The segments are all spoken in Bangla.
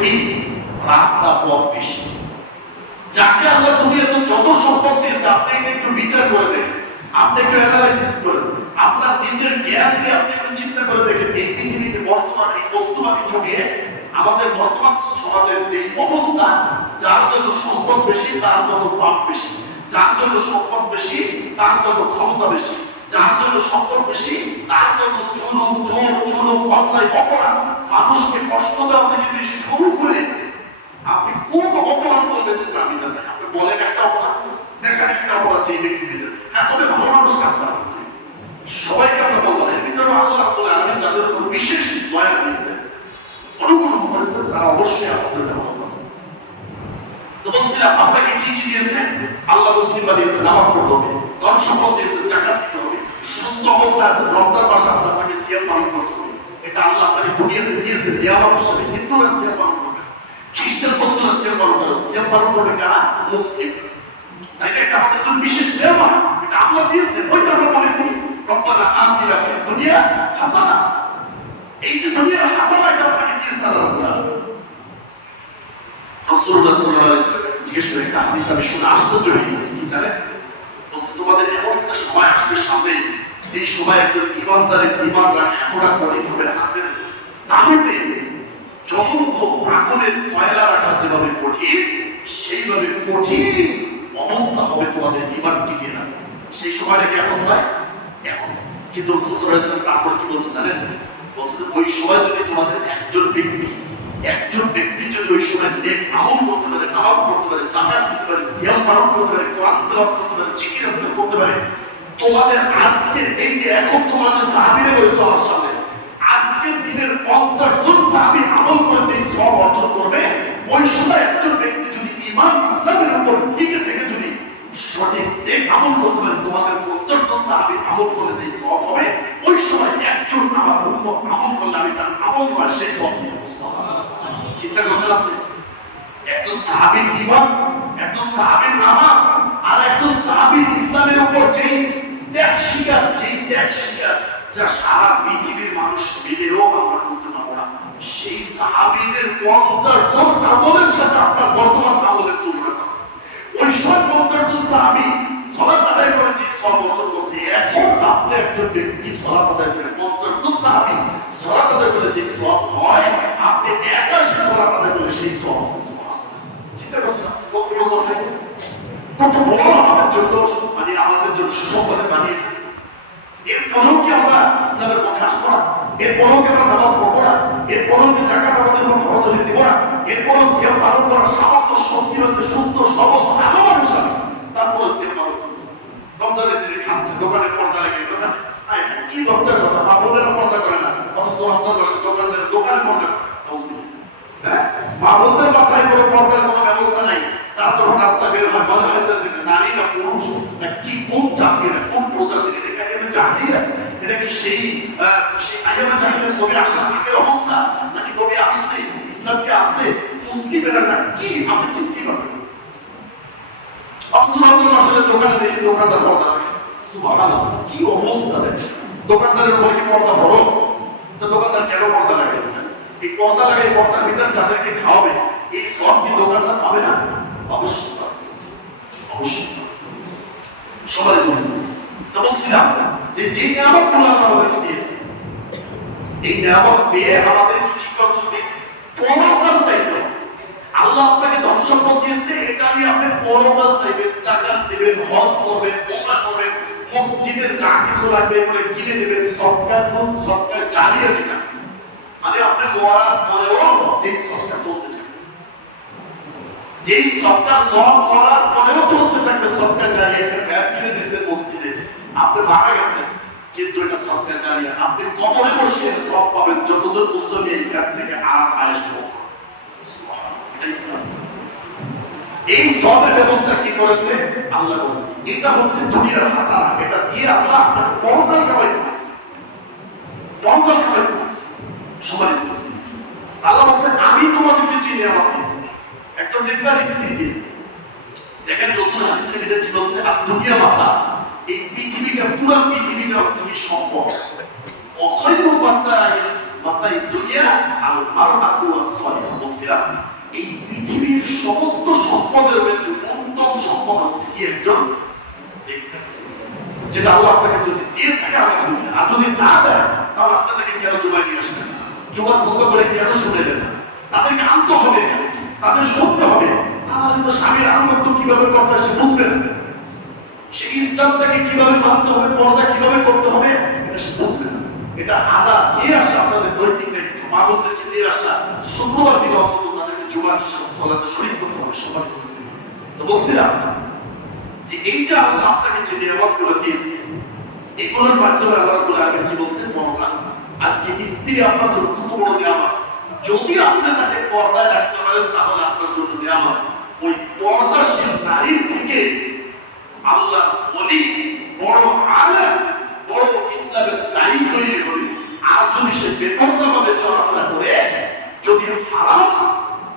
কি? রাস্তা পথ বেশি। যাকে আল্লাহ দুনিয়াতে যত সম্পদ দিয়েছে, আপনি একটু বিচার করে দেখেন আপনি একটু অ্যানালাইসিস করেন। আপনার নিজের জ্ঞান দিয়ে আপনি একটু চিন্তা করে দেখেন, এই পৃথিবীতে বর্তমান এই বস্তুবাদী যুগে আমাদের বর্তমান সমাজের যে অবস্থা, যার যত সম্পদ বেশি, তার তত পাপ বেশি। যার জন্য সম্পদ বেশি, তার তত ক্ষমতা বেশি। যার জন্য সম্পদ বেশি তার জন্য জুলুম চোর অন্যায়, অপরাধ, মানুষকে কষ্ট দেওয়া থেকে শুরু করে আপনি কোন অপরাধ করবেন সেটা আমি জানি না। আপনি বলেন একটা অপরাধ দেখেন একটা অপরাধ যে ব্যক্তি ভিতরে হ্যাঁ তবে ভালো মানুষ কাজ না সবাইকে আমরা বলব না এর ভিতরে আল্লাহ বলে আমি যাদের উপর বিশেষ দয়া দিয়েছেন অনুগ্রহ করেছেন তারা অবশ্যই আপনাদের ভালোবাসেন তো বলছিলাম আপনাকে কি কি দিয়েছেন আল্লাহ মুসলিম দিয়েছে নামাজ পড়তে হবে ধন সম্পদ দিয়েছে জাকাত দিতে হবে সুস্থ অবস্থা আছে রমজান মাস আছে আপনাকে সিয়াম পালন করতে হবে এটা আল্লাহ আপনাকে দুনিয়াতে দিয়েছে নিয়ামত হিসেবে হিন্দুরা সিয়াম পালন করবে খ্রিস্টান বন্ধুরা সিয়াম পালন করবে সিয়াম পালন করবে কারা মুসলিম। তাই এটা আমাদের জন্য বিশেষ নিয়ামত এটা আল্লাহ দিয়েছে, ওই তো আমরা বলেছি, রব্বানা আতিনা ফিদ দুনিয়া হাসানা। এই যে দুনিয়ার হাসানা, এটা আপনাকে দিয়েছে আল্লাহ রাসূলুল্লাহ সাল্লাল্লাহু আলাইহি ওয়াসাল্লাম জিজ্ঞেস করে, একটা হাদিস আমি শুনে আশ্চর্য হয়ে গেছি। কি জানেন? বলছে, তোমাদের এমন একটা সময় আসবে সামনে যে সময় একজন ইমানদারের ইমানরা এতটা কঠিন হবে হাতের তালুতে জ্বলন্ত আগুনের কয়লা রাখা যেভাবে কঠিন সেইভাবে কঠিন অবস্থা হবে তোমাদের ইমান টিকে না সেই সময়টা কি এখন নয়? এখন। কিন্তু তারপর কি বলছে জানেন? বলছে ওই সময় যদি তোমাদের একজন ব্যক্তি একজন ব্যক্তি যদি ওই সময় নেক আমল করতে পারে, নামাজ পড়তে পারে, জাকাত দিতে পারে, সিয়াম পালন করতে পারে, কোরআন তেলাওয়াত করতে পারে জিকির করতে পারে, তোমাদের আজকে এই যে এখন তোমাদের সাহাবীরা রয়েছে আমার সামনে, আজকের দিনের পঞ্চাশ জন সাহাবী আমল করে যে সব অর্জন করবে, ওই সময় একজন ব্যক্তি ইমান ইসলামের উপর টিকে থেকে যদি সঠিক নেক আমল করতে পারে তোমাদের পঞ্চাশ জন সাহাবী আমল করলে যে সব হবে, ওই সময় একজন আমার উম্মত আমল করলে আমি তার আমল বা সেই সব চিন্তা করছেন আপনি? একজন সাহাবীর ইমান একজন সাহাবীর নামাজ, আর একজন সাহাবীর ইসলামের উপর যেই ত্যাগ স্বীকার, যেই ত্যাগ স্বীকার, যা সারা পৃথিবীর মানুষ মিলেও আমরা সেই সাহাবিদের পঞ্চাশ জন আমলের সাথে আপনার বর্তমান আমলের তুলনা করা ওই সময় পঞ্চাশ জন সাহাবি সলাপ আদায় করে যে সব অর্জন করছে। এখন আপনি একজন ব্যক্তি সলাপ আদায় করে, পঞ্চাশ জন সাহাবি সলাপ আদায় করে যে সব হয় আপনি একা সে সলাত আদায় করলে সেই সব হবে। চিন্তা করছেন আপনি কত বড় কথা এটা? কত বড় আমাদের জন্য মানে আমাদের জন্য সুসংবাদে বানিয়ে দিলেন। এরপরেও কি আমরা ইসলামের কথা আসব না এরপরেও কি আমরা নামাজ পড়ব না এরপরেও কি জাকাত আমাদের উপর খরচ হতে দিব না এরপরেও সিয়াম পালন করার সামর্থ্য শক্তি রয়েছে সুস্থ সবল ভালো মানুষ আমি তারপরে সিয়াম পালন করছে রমজানের দিনে খাচ্ছে দোকানে পর্দা লেগে দোকান আয়, কি লজ্জার কথা মা বোনেরা পর্দা করে না অথচ রমজান মাসে দোকানদের দোকানে পর্দা করে নাউজুবিল্লাহ। বোনদের মাথায় কোনো কোনো ব্যবস্থা নাই। রাস্তা বের হয় পুরুষ, না কি, কোন কোন প্রজাতির? এটা এটা কি সেই অবস্থা? নাকি আসছে মুসলিমেরা না কি? দোকানে পর্দা সুবহানাল্লাহ, কি অবস্থা দেখেন। দোকানদারের উপর কি পর্দা ফরজ? তো দোকানদার কেন পর্দা লাগে এই পর্দা লাগে এই পর্দার যাদেরকে খাওয়াবে, এই সব কি দোকানদার পাবে না? অবশ্যই। অবশ্যই সবাই তো বলছিলাম যে যে গুলো আমাদেরকে দিয়েছে, এই পেয়ে আমাদের কি করতে হবে? পরকাল চাইতে আল্লাহ আপনাকে ধন দিয়েছে, এটা আপনি পরকাল চাইবেন, জাকাত দেবেন, হজ করবেন ওমরা করবেন মসজিদের যা কিছু লাগবে এগুলো কিনে দেবেন সরকার সরকার চালিয়ে যেটা মানে আপনি মরার পরেও যে সরকার চলতে যেই সরকার সব করার পরেও চলতে থাকবে সরকার চালিয়ে একটা ফ্যান কিনে দিচ্ছে মসজিদে। আপনি মারা গেছেন, কিন্তু এটা সরকার চালিয়ে আপনি কবরে বসে সব পাবেন। যতজন মুসলিম ফ্যান থেকে আরাম ইসলাম। এই সবের ব্যবস্থা কি করেছে? আল্লাহ করেছে এটা হচ্ছে দুনিয়ার হাসানা। এটা দিয়ে আল্লাহ আপনার পরকাল কামাই করেছে পরকাল কামাই করেছে সবাই আল্লাহ বলছেন, আমি তোমাদেরকে চিনি আমার দিয়েছি। স্ত্রী দিয়েছে। দেখেন রসুল কি বলছে? এই পৃথিবীটা, পুরো পৃথিবীটা হচ্ছে কি সম্পদ। অক্ষয় এই দুনিয়া আর মার সলিহ বলছি বলছিলাম এই পৃথিবীর সমস্ত সম্পদের মধ্যে সম্পদ হচ্ছে কি একজন যেটা আল্লাহ আপনাকে যদি দিয়ে থাকে আর যদি না দেয় তাহলে আপনাদেরকে কেন জোগাড় নিয়ে জোগাড় ধোকা করে কেন শুনেলেন না? তাদেরকে আনতে হবে, তাদের শুনতে হবে। তাহলে তো স্বামীর আনুগত্য কীভাবে করতে সে বুঝবেন সে ইসলামটাকে কীভাবে মানতে হবে, পর্দা কীভাবে করতে হবে, এটা সে বুঝবে এটা আদা নিয়ে আসা আপনাদের নৈতিক দায়িত্ব মা বোনদেরকে নিয়ে আসা শুক্রবার দিনে অন্তত তাদেরকে জোগাড় সলাতে শরীর করতে হবে। সবার তো বলছিলাম যে এই যে আল্লাহ আপনাকে যে নিয়ামতগুলো দিয়েছে, এগুলোর মাধ্যমে আল্লাহ কি বলছেন? মনোকান আজকে স্ত্রী আপনার জন্য কত বড় নিয়ামত। যদি আপনি তাকে পর্দায় রাখতে পারেন, তাহলে আপনার জন্য নিয়ামত। ওই পর্দাশীল নারীর থেকে আল্লাহ বলি, বড় আলেম, বড় ইসলামের দায়ী তৈরি হবে। আর যদি সে বেপরদাভাবে চলাফেরা করে, যদি হারাম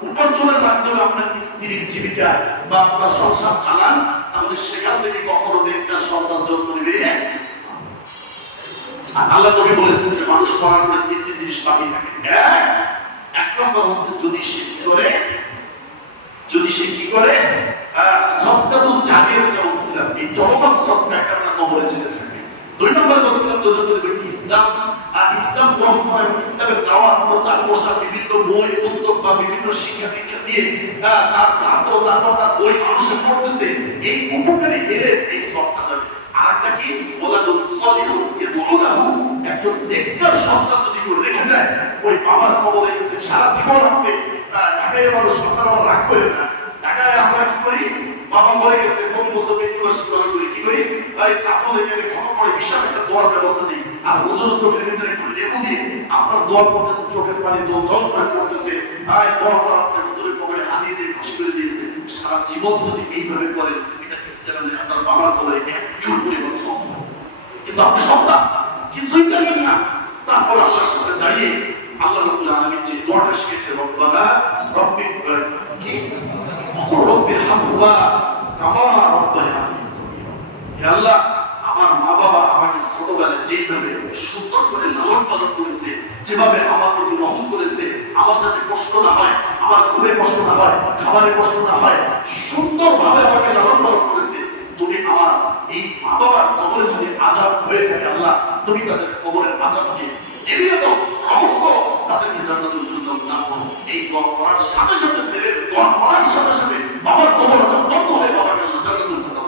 উপার্জনের মাধ্যমে আপনার স্ত্রীর জীবিকা বা আপনার সংসার চালান, তাহলে সেখান থেকে কখনো নেককার সন্তান জন্ম নেবে? আল্লাহ নবী বলেছেন যে মানুষ পরে তিনটি জিনিস বাকি থাকে। এক নম্বর হচ্ছে যদি সে কি করে? যদি সে কি করে? সবটাতুল জানিয়ে যেটা বলছিলাম। এই জনগণ সবটা একটা তার কবরে যেতে থাকে। দুই নম্বর বলছিলাম যদি ব্যক্তি ইসলাম, আর ইসলাম গ্রহণ করে এবং ইসলামের দাওয়াত, প্রচার, প্রসার, বিভিন্ন বই, পুস্তক বা বিভিন্ন শিক্ষা দীক্ষা দিয়ে তার ছাত্র, তারপর তার বই মানুষে পড়তেছে, এই উপকারী এলে এই সবটা যাবে আর একটা কি ওলাদুল সলিহু ইদউলাহু একজন নেককার সন্তান যদি কেউ রেখে যায়, ওই বাবার কবরে গেছে সারা জীবন আপনি ঢাকায় মানুষ সন্তান আমার রাগ করে না। ঢাকায় আমরা কি করি? বাবা মরে গেছে, প্রতি বছর মৃত্যুবার্ষিকী পালন করি কি করি? এই ছাত্রদেরকে ক্ষমা করে বিশাল একটা দোয়ার ব্যবস্থা দিই। আর ওজন চোখের ভিতরে একটু লেবু দিয়ে আপনার দোয়া করতেছে চোখের পানি জল করতেছে আয় দোয়া করা আপনার হুজুরের পকেটে হাত দিয়ে খুশি করে দিয়েছে। সারা জীবন যদি এইভাবে করেন কিন্তু আপনি কিছুই জানেন তারপর আল্লাহর সাথে দাঁড়িয়ে আল্লাহ রাব্বুল আলামিন যে দোয়াটা আল্লাহ, আমার মা বাবা আমাকে ছোটবেলায় যেভাবে সুন্দর করে লালন পালন করেছে, যেভাবে আমার প্রতি রহম করেছে, আমার যাতে কষ্ট না হয় আমার ঘুমে কষ্ট না হয়, খাবারে কষ্ট না হয়, সুন্দরভাবে আমাকে লালন পালন করেছে। তুমি আমার এই মা বাবার কবরে যদি আজাব হয়ে থাকে আল্লাহ, তুমি তাদের কবরের আজাবকে এড়িয়ে দাও রহম তাদেরকে জান্নাতুল করো। এই দোয়া করার সাথে সাথে দোয়া করার সাথে সাথে, বাবার কবর বন্ধ হয়ে বাবাকে আল্লাহ জান্নাতুল করো।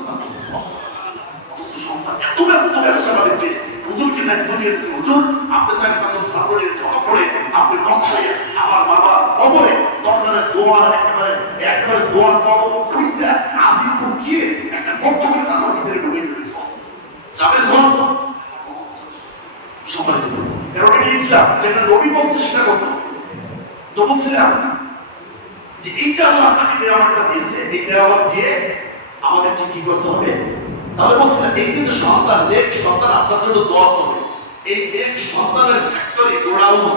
সন্তান এত ব্যস্ত ব্যবসা বাণিজ্যে হুজুরকে দায়িত্ব দিয়েছে হুজুর, আপনি চার পাঁচজন ছাত্রের জমা করে আপনি নকশায় আমার বাবা কবরে দরকারে দোয়া, একেবারে একেবারে দোয়া কবর হইছে। আজিমপুর গিয়ে একটা গর্ত করে তার ভিতরে ঢুকিয়ে দিয়েছে যাবে সব? উপস্থিতি। কারণ ইসলাম, যেটা নবী বলছে সেটা করতে তো বলছিলাম যে এই যে আল্লাহ আপনাকে নিয়ামতটা দিয়েছে। এই নিয়ামত দিয়ে আমাদেরকে কি করতে হবে? তাহলে বলছিলাম এই যে যে সন্তান এক সন্তান আপনার জন্য দোয়া করবে। এই এক সন্তানের ফ্যাক্টরি গোড়াউন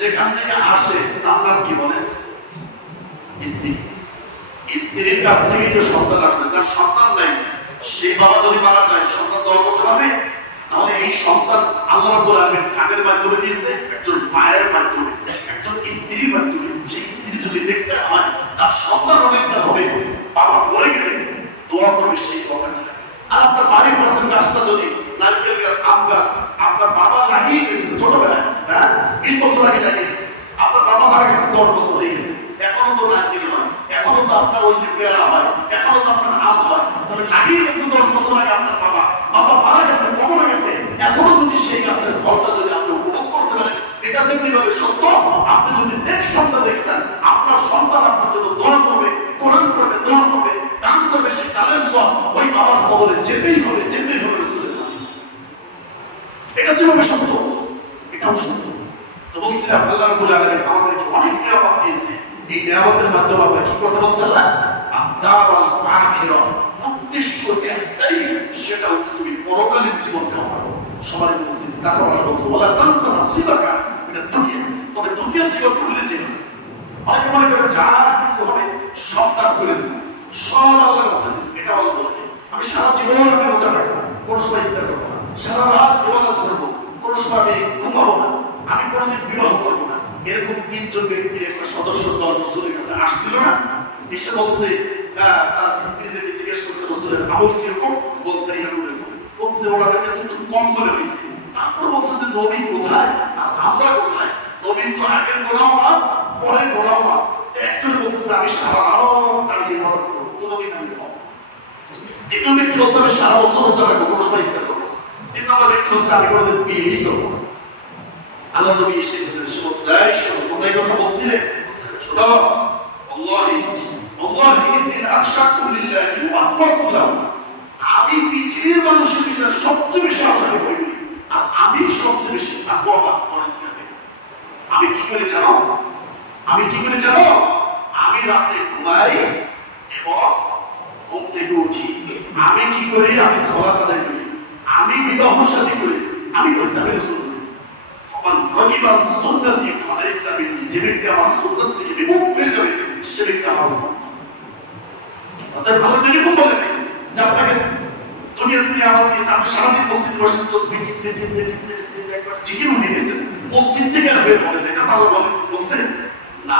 যেখান থেকে আসে তার নাম কি বলে স্ত্রী। স্ত্রীর কাছ থেকে তো সন্তান আসবে যার সন্তান নাই সে বাবা যদি মারা যায় সন্তান দোয়া করতে পারবে? তাহলে এই সন্তান আল্লাহ রাব্বুল আলামিন কাদের মাধ্যমে দিয়েছে? একজন মায়ের মাধ্যমে একজন স্ত্রীর মাধ্যমে। সেই স্ত্রী যদি দেখতে হয় তার সন্তান হবে বাবা মরে গেলে দোয়া করবে সেই কথাটা আর আপনার বাড়ির পাশের গাছটা যদি নারকেল গাছ, আম গাছ আপনার বাবা লাগিয়ে গেছে ছোটবেলায় হ্যাঁ? বিশ বছর আগে লাগিয়ে গেছে আপনার বাবা মারা গেছে, দশ বছর হয়ে গেছে। এখনও তো নারকেল হয় এখনও তো আপনার ওই যে পেয়ারা হয়, এখনও তো আপনার আম হয়। তবে লাগিয়ে গেছে দশ বছর আগে আপনার বাবা। বাবা মারা গেছে কবরে গেছে? এখনও যদি সেই গাছের ফলটা যদি আপনি উপভোগ করতে পারেন, এটা যেমনি সত্য? আপনি যদি এক সন্তান রেখে দেন আপনার সন্তান আপনার জন্য দোয়া করবে কোরআন করবে দোয়া করবে দান করবে সে কালের সব ওই বাবার কবরে যেতেই হবে যেতেই হবে রসুলের হাদিস। এটা যেভাবে সত্য এটাও সত্য তো বলছিলাম আল্লাহ রাব্বুল আলামিন আমাদেরকে অনেক নিয়ামত দিয়েছে এই নিয়ামতের মাধ্যমে আমরা কি করতে বলছে আল্লাহ আদারাল আখিরা উদ্দেশ্য একটাই সেটা হচ্ছে তুমি পরকালীন জীবন কামনা করো সবাই বলছে তারপর আল্লাহ বলছে ওলা তানসা নাসিবাকা এটা দুনিয়া তবে দুনিয়ার জীবন ভুলে যেও না। অনেকে মনে করে যা কিছু হবে সব তার করে দেবো। সব আল্লাহ রাস্তা এটা আল্লাহ আমি সারা জীবন আমি রোজা রাখব, কোনো সময় ইফতার করব না। সারা রাত ইবাদত করব, কোনো সময় আমি ঘুমাবো না। আমি কোনোদিন বিবাহ করব না। এরকম তিনজন ব্যক্তির একটা সদস্য দল রসুলের কাছে আসছিল না? এসে বলছে তার স্ত্রীদেরকে জিজ্ঞেস করছে রসুলের আমল কীরকম? বলছে এরকম বলছে, ওনাদের কাছে একটু কম মনে হয়েছে। তারপর বলছে যে, নবী কোথায়? আর আমরা কোথায়? নবী তো আগের গোলাও না পরের না একজন বলছে আমি সারা দাঁড়িয়ে করব কোনোদিন আমি খাব দ্বিতীয় ব্যক্তি বলছে সারা বছর হতে পারব কোনো সময় ইফতার করব। তিন নম্বর ব্যক্তি বলছে, আমি কোনোদিন বিয়েই করব আল্লাহ নবী এসে গেছেন সে বলছে, এই শোনো, তোমরা কথা বলছিলে? শোনো, আল্লাহি আল্লাহি ইন্নী আকশাকু লিল্লাহি ওয়া লাহু। আমি পৃথিবীর মানুষের ভিতরে সবচেয়ে বেশি আল্লাহকে ভয় আর আমি সবচেয়ে বেশি তাকওয়াবান পরিস্থিতি আমি কি করে জানো? আমি কি করে জানো? আমি রাতে ঘুমাই এবং ঘুম থেকে উঠি। আমি কি করি? আমি সলাত আদায় করি। আমি বিবাহ শাদী করেছি। আমি আমি রসুল করেছি। সুন্নতি মিন্নি যে ব্যক্তি আমার সুন্নত থেকে বিমুখ হয়ে যাবে, সে ব্যক্তি আমার অতএব ভালো এরকম বলে যে আপনাকে দুনিয়া থেকে আমার দিয়েছে সারাদিন মসজিদ একবার জিকির উঠিয়ে গেছেন মসজিদ থেকে আর বের এটা ভালো বলে বলছে না।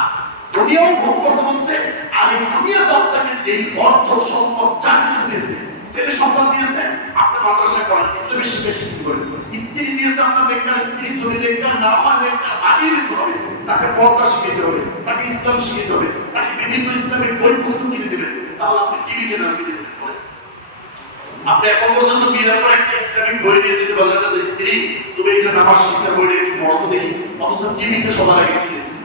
দুনিয়াও ভোগ করতে বলছে, আর এই দুনিয়া আপনাকে যেই অর্থ, সম্পদ কিছু দিয়েছে, ছেলে সন্তান দিয়েছে, আপনি মাদ্রাসা করেন, ইসলামের শিক্ষা শিখতে করেন স্ত্রী দিয়েছে আপনার বেকার স্ত্রী যদি বেকার না হয় বেকার বানিয়ে নিতে হবে। তাকে পর্দা শিখাতে হবে, তাকে ইসলাম শিখাতে হবে, তাকে বিভিন্ন ইসলামিক বই, পুস্তক কিনে দেবেন তাহলে আপনি টিভি কেনার কিনে আপনি এখন পর্যন্ত বিয়ের পর একটা ইসলামিক বই নিয়ে যেতে পারলেন না যে, স্ত্রী, তুমি এই যে নামাজ শিক্ষার বইটা একটু বড় দেখি। অথচ টিভিতে সবার আগে কিনে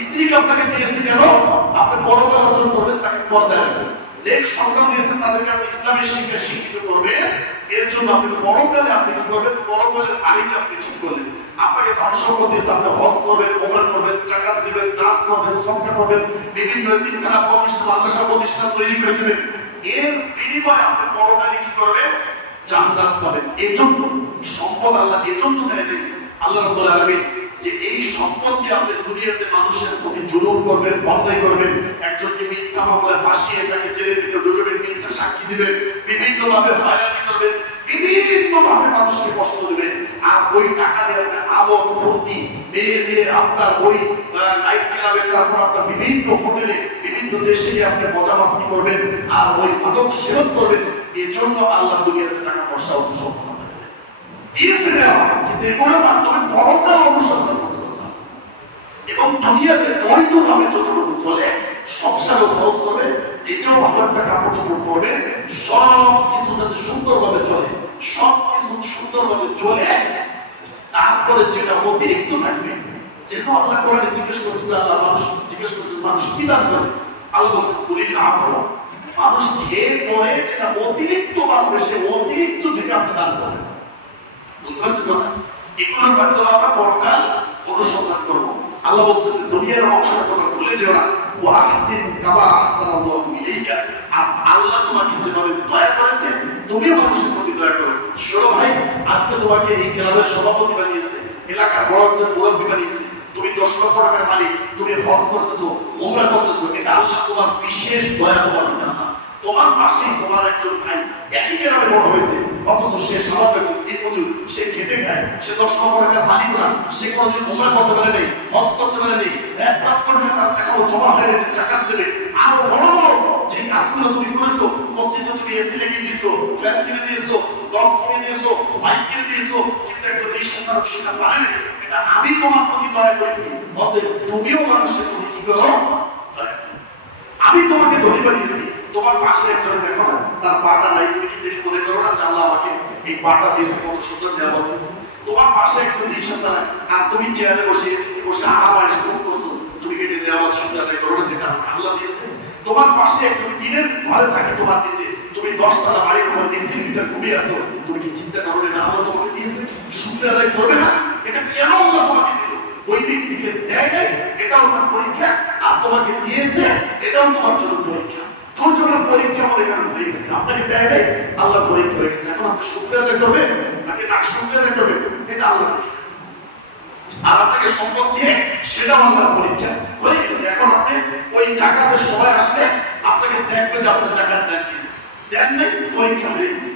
স্ত্রীকে আপনাকে দিয়েছে কেন? আপনি পরকাল অর্জন করবেন, তাকে পর্দায় লেখ সন্তান দিয়েছেন, তাদেরকে আপনি ইসলামের শিক্ষা শিক্ষিত করবেন। এর জন্য আপনি পরকালে আপনি কি করবেন? পরকালের আইটা আপনি ঠিক করলেন। আপনাকে ধন সম্পদ দিয়েছে, আপনি হজ করবেন, ওমরা করবেন, জাকাত দিবেন, দান করবেন সদকা করবেন, বিভিন্ন এতিমখানা প্রতিষ্ঠান, মাদ্রাসা প্রতিষ্ঠান তৈরি করে দেবেন। এর বিনিময়ে আপনি পরকালে কি করবেন? জান্নাত পাবেন। এই জন্য সম্পদ আল্লাহ এই জন্য দেয় আল্লাহ রাব্বুল আলামিন যে এই সম্পদকে আপনি দুনিয়াতে মানুষের প্রতি জুলুম করবেন অন্যায় করবেন, একজনকে মিথ্যা মামলায় ফাঁসিয়ে তাকে জেলের ভিতরে ঢুকবেন মিথ্যা সাক্ষী দিবেন বিভিন্ন ভাবে হয়রানি করবেন বিভিন্ন ভাবে মানুষকে কষ্ট দিবেন, আর ওই টাকা দিয়ে আপনি আমোদ ফুর্তি, মেয়ে মেয়ে, আপনার ওই তারপর আপনার বিভিন্ন হোটেলে, বিভিন্ন দেশে গিয়ে আপনি মজা করবেন, আর ওই মাদক সেবন করবেন এই জন্য আল্লাহ দুনিয়াতে টাকা পয়সা সম্পন্ন দিয়েছে দেওয়া এগুলোর মাধ্যমে পরকাল অনুসন্ধান করতে পারছে। না। এবং দুনিয়াতে বৈধভাবে যতটুকু চলে সংসারও খরচ করবে নিজেও একটা কাপড় চোপড় পরবে সব কিছু যাতে সুন্দরভাবে চলে, সব কিছু সুন্দরভাবে চলে, তারপরে যেটা অতিরিক্ত থাকবে, যেটা আল্লাহ কোরআনে জিজ্ঞেস করেছিল আল্লাহ মানুষ, জিজ্ঞেস করেছিল মানুষ কি দান করে? আল্লাহ বলছে কুলিল আফু মানুষ খেয়ে পরে যেটা অতিরিক্ত বাঁচবে সে অতিরিক্ত থেকে আপনি দান করেন বুঝতে পারছেন কথা? এগুলোর মাধ্যমে আমরা পরকাল অনুসন্ধান করব। আল্লাহ বলছেন, দুনিয়ার অংশটা তোমরা ভুলে যেও না। ও আহসিন কামা আহসানাল্লাহু আর আল্লাহ তোমাকে যেভাবে দয়া করেছে, তুমিও মানুষের প্রতি দয়া করো। শোনো ভাই, আজকে তোমাকে এই ক্লাবের সভাপতি বানিয়েছে, এলাকার বড় একজন মুরব্বী বানিয়েছে। তুমি দশ লক্ষ টাকার মালিক, তুমি হজ করতেছো ওমরা করতেছো, এটা আল্লাহ তোমার বিশেষ দয়া, তোমার না তোমার পাশেই তোমার একজন ভাই একই গ্রামে বড় হয়েছে, অথচ সে সামান্য সে খায়, সে দশ সে করতে পারে নেই, হজ করতে পারে নেই, এক টাকা তার টাকাও জমা হয়ে গেছে, জাকাত দেবে। আরও বড় বড়, যে কাজগুলো তুমি করেছ, মসজিদে তুমি এসি দিয়েছ কিনে দিয়েছ কিনে দিয়েছ, বাইক কিনে দিয়েছ, কিন্তু সেটা পারে এটা আমি তোমার প্রতি দয়া করেছি, অতএব তুমিও মানুষের প্রতি কি করো। আমি তোমাকে ধনী বানিয়েছি তোমার পাশে একজন দেখো, তার পাটা নাই, তুমি কি দেখে মনে করো না জানলা আমাকে এই পাটা দিয়েছে, কত সুন্দর দেওয়া হয়েছে তোমার পাশে একজন রিক্সা চালায়, আর তুমি চেয়ারে বসে বসে আরাম আয়েস করছ, তুমি কি এটা নেওয়ার সুবিধা নেই করো না যেটা আমাকে আল্লাহ দিয়েছে। তোমার পাশে একজন টিনের ঘরে থাকে তোমার নিচে, তুমি দশতলা বাড়ির উপর এসির ভিতরে ঘুমিয়ে আসো তুমি কি চিন্তা করো না আল্লাহ তোমাকে দিয়েছে? সুবিধা আদায় করবে না? এটা কেন আল্লাহ তোমাকে দিল? ওই ব্যক্তিকে দেয় নাই, এটাও তার পরীক্ষা, আর তোমাকে দিয়েছে, এটাও তোমার জন্য পরীক্ষা। জন্য পরীক্ষা মনে করেন হয়ে গেছে। আপনাকে দেয় আল্লাহ পরীক্ষা হয়ে গেছে। এখন আপনি শুক্রিয়া আদায় করবেন নাকি না শুক্রিয়া আদায় করবেন? এটা আল্লাহ আর আপনাকে সম্পদ দিয়ে সেটাও আল্লাহর পরীক্ষা হয়ে গেছে। এখন আপনি ওই জাকাতের সময় আসলে আপনাকে দেখবে যে আপনার জাকাত দেন। দেন নাই, পরীক্ষা হয়ে গেছে।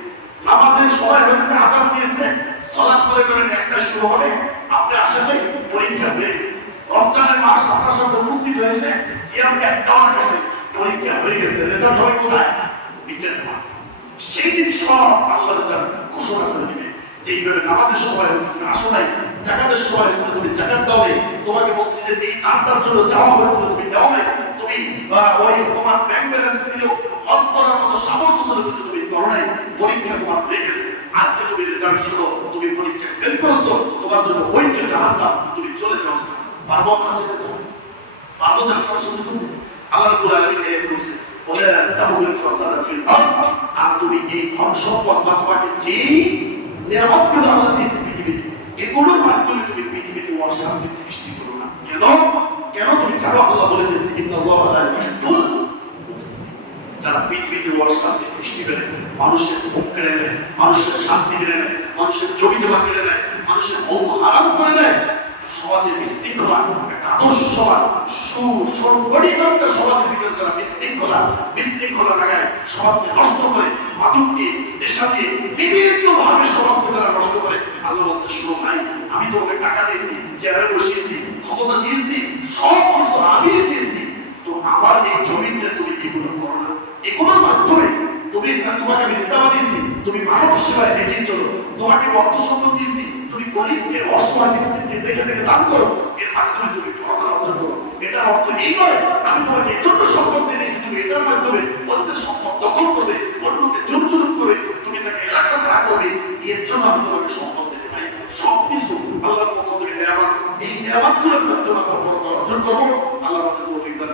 নামাজের সময় হয়েছে, আজান দিয়েছে, সলাৎ করে করেন একটা শুরু হবে। আপনি আসাতে পরীক্ষা হয়ে গেছে। রমজানের মাস আপনার সাথে উপস্থিত হয়েছে সিয়াম একটাও না হবে। পরীক্ষা হয়ে গেছে রেজাল্ট হবে কোথায়? বিচার মাঠ। সেই সব আল্লাহ ঘোষণা করে দিবে যে নামাজের সময় হয়েছে, তুমি আসো নাই, জাকাতের সময় হয়েছে, তুমি জাকাত দাও তোমাকে মসজিদে এই দানটার জন্য যাওয়া হয়েছিল তুমি দাও নাই, তুমি ওই তোমার ব্যাংক ব্যালেন্স ছিল, হজ করার মতো সামর্থ্য ছিল, কিন্তু তুমি করো নাই, পরীক্ষা তোমার হয়ে গেছে। আজকে তুমি রেজাল্ট শুনো, তুমি পরীক্ষা ফেল করেছ, তোমার জন্য ওই যে জাহান্নাম তুমি চলে যাও। পারব আপনার যেতে পারব জাহান্নাম শুনতে আলামিন এই বলছে বলে তাবুল ফাসাদা ফিল আরদ আর তুমি এই ধন সম্পদ বা তোমাকে যে নিয়ামতগুলো আল্লাহ দিয়েছে পৃথিবীতে এগুলোর মাধ্যমে তুমি পৃথিবীতে অশান্তি সৃষ্টি করো না কেন কেন তুমি জানো আল্লাহ বলে দিয়েছে ইন্নাল্লাহ লা ইউহিব্বুল যারা পৃথিবীতে অশান্তি সৃষ্টি করে মানুষের ভোগ কেড়ে নেয় মানুষের শান্তি কেড়ে নেয় মানুষের জমি জমা কেড়ে নেয় মানুষের ভোগ হারাম করে নেয় সমাজে বিশৃঙ্খলা একটা আদর্শ সমাজ সুসংগঠিত একটা সমাজের ভিতরে যারা বিশৃঙ্খলা বিশৃঙ্খলা লাগায় সমাজকে নষ্ট করে, মাদক দিয়ে, নেশা দিয়ে বিভিন্ন ভাবে সমাজকে তারা নষ্ট করে। আল্লাহ বলছে, শুনো ভাই, আমি তোমাকে টাকা দিয়েছি, চেয়ারে বসিয়েছি, ক্ষমতা দিয়েছি, সব কিছু আমি দিয়েছি। তো আমার এই জমিতে তুমি এগুলো করো না। এগুলোর মাধ্যমে তুমি তোমাকে আমি নেতা বানিয়েছি, তুমি মানব সেবায় এগিয়ে চলো। তোমাকে অর্থ সম্পদ দিয়েছি গরিবকে অসহায় অর্থ এই আমি তোমাকে এজন্য সম্পদ দিয়ে দিয়েছি। তুমি এটার মাধ্যমে অন্যের সম্পদ দখল করবে, অন্যকে করে তুমি তাকে এলাকা ছাড়া করবে। এর জন্য আমি তোমাকে সম্পদ সব কিছু আল্লাহর পক্ষ থেকে এই নেওয়াগুলোর মাধ্যমে আমরা অর্জন করব। আল্লাহ আমাদের তৌফিক দান